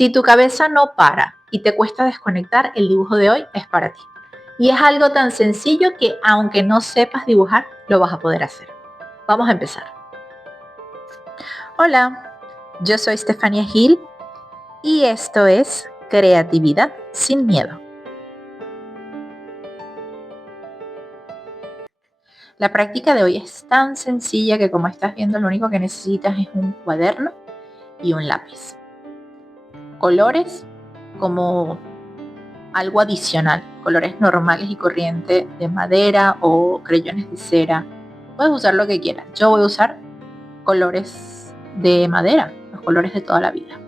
Si tu cabeza no para y te cuesta desconectar, el dibujo de hoy es para ti. Y es algo tan sencillo que aunque no sepas dibujar, lo vas a poder hacer. Vamos a empezar. Hola, yo soy Stefania Gil y esto es Creatividad sin miedo. La práctica de hoy es tan sencilla que, como estás viendo, lo único que necesitas es un cuaderno y un lápiz. Colores como algo adicional, colores normales y corrientes de madera o creyones de cera. Puedes usar lo que quieras. Yo voy a usar colores de madera, los colores de toda la vida.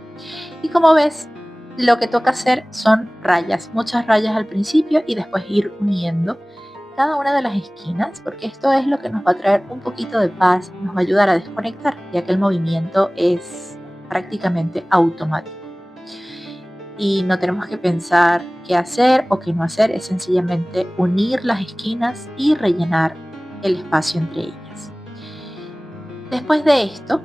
Y como ves, lo que toca hacer son rayas, muchas rayas al principio y después ir uniendo cada una de las esquinas, porque esto es lo que nos va a traer un poquito de paz, nos va a ayudar a desconectar, ya que el movimiento es prácticamente automático. Y no tenemos que pensar qué hacer o qué no hacer, es sencillamente unir las esquinas y rellenar el espacio entre ellas. Después de esto,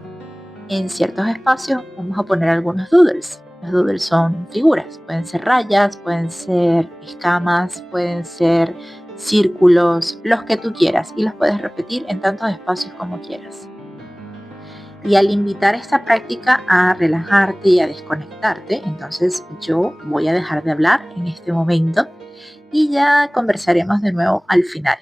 en ciertos espacios vamos a poner algunos doodles. Los doodles son figuras, pueden ser rayas, pueden ser escamas, pueden ser círculos, los que tú quieras, y los puedes repetir en tantos espacios como quieras. Y al invitar esta práctica a relajarte y a desconectarte, entonces yo voy a dejar de hablar en este momento y ya conversaremos de nuevo al final.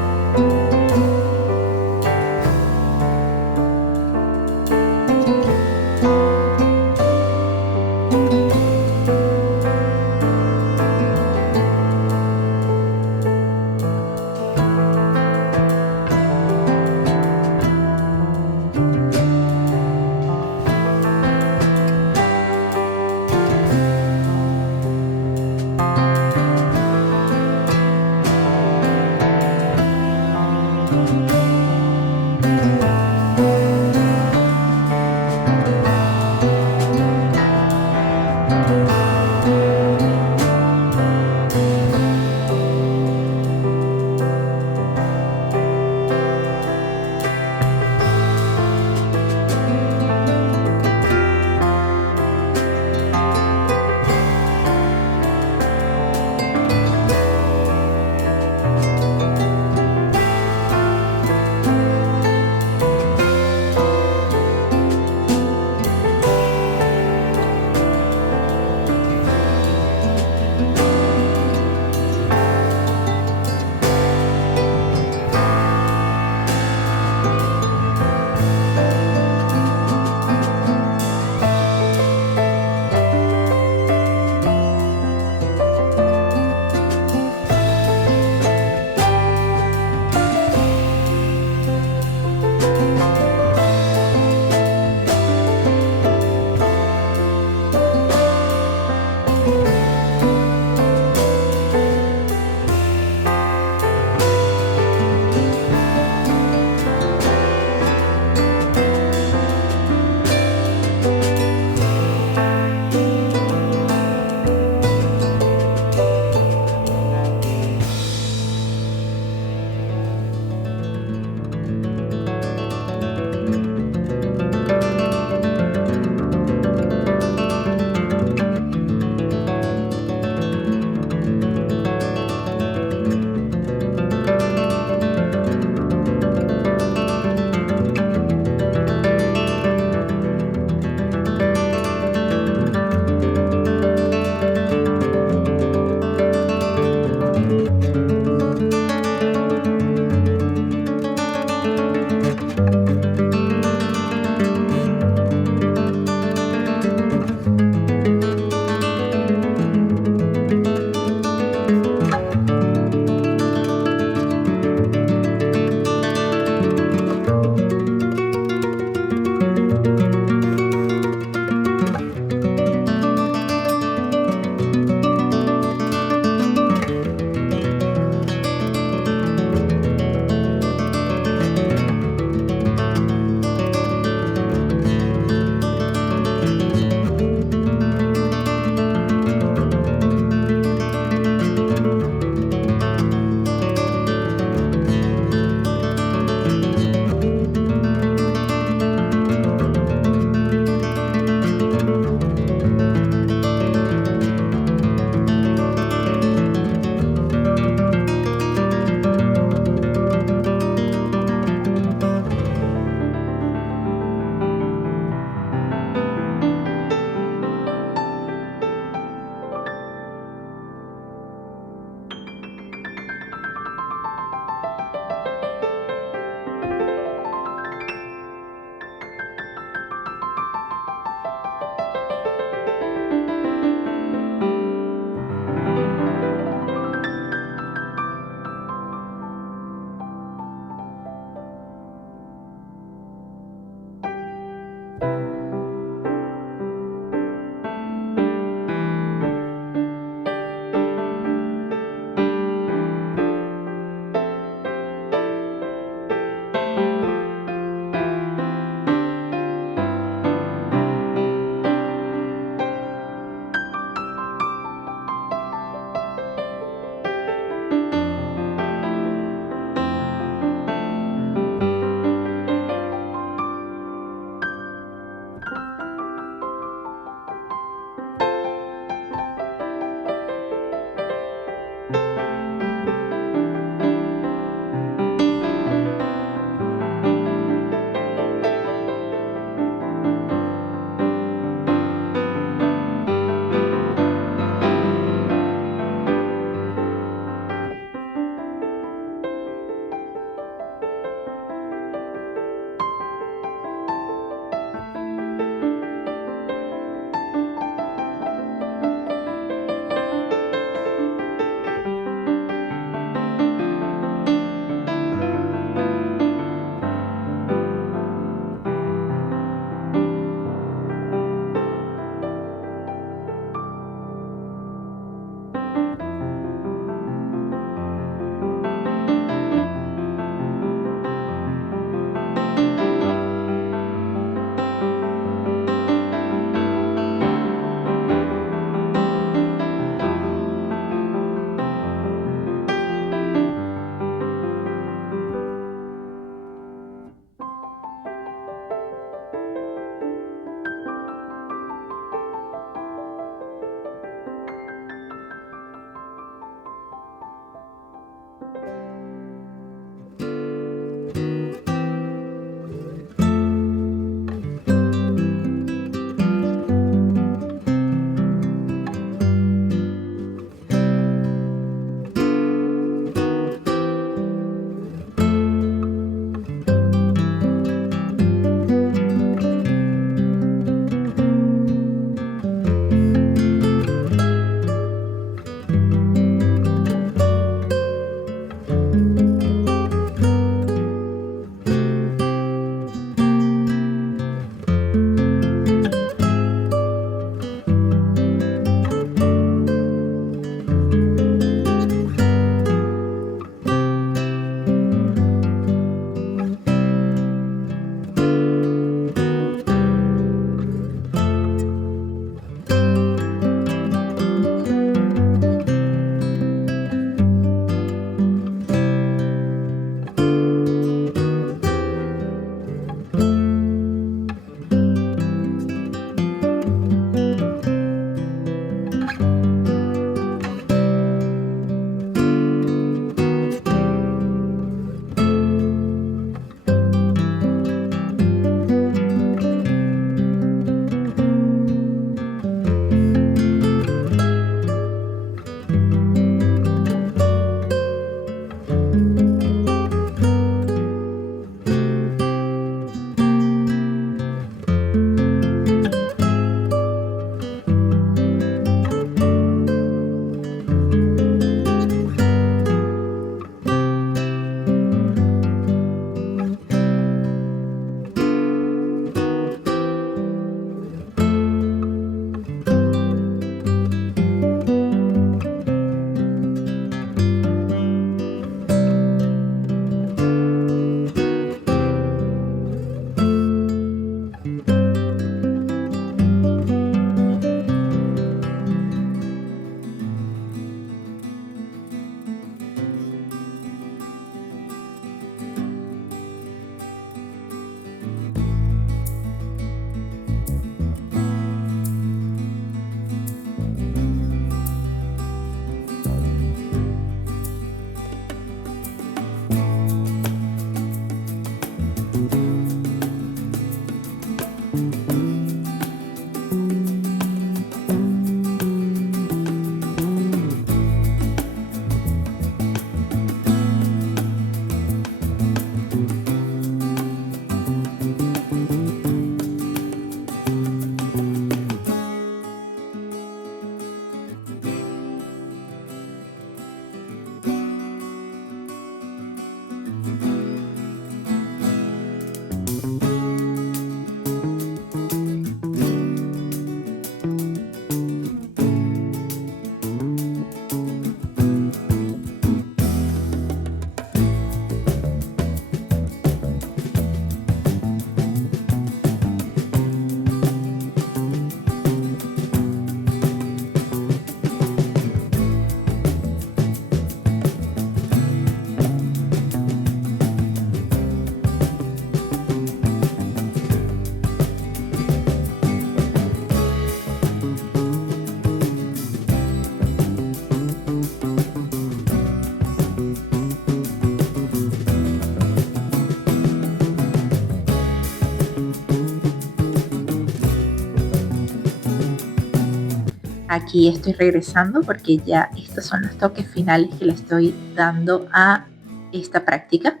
Aquí estoy regresando porque ya estos son los toques finales que le estoy dando a esta práctica,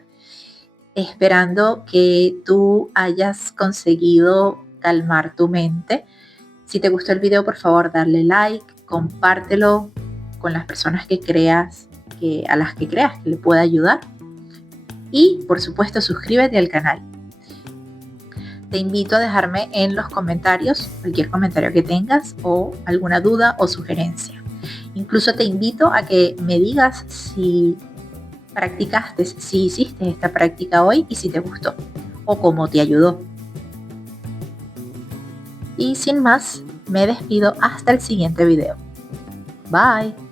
esperando que tú hayas conseguido calmar tu mente. Si te gustó el video, por favor, darle like, compártelo con las personas que creas, a las que creas que le pueda ayudar. Y, por supuesto, suscríbete al canal. Te invito a dejarme en los comentarios cualquier comentario que tengas o alguna duda o sugerencia. Incluso te invito a que me digas si practicaste, si hiciste esta práctica hoy y si te gustó o cómo te ayudó. Y sin más, me despido hasta el siguiente video. Bye.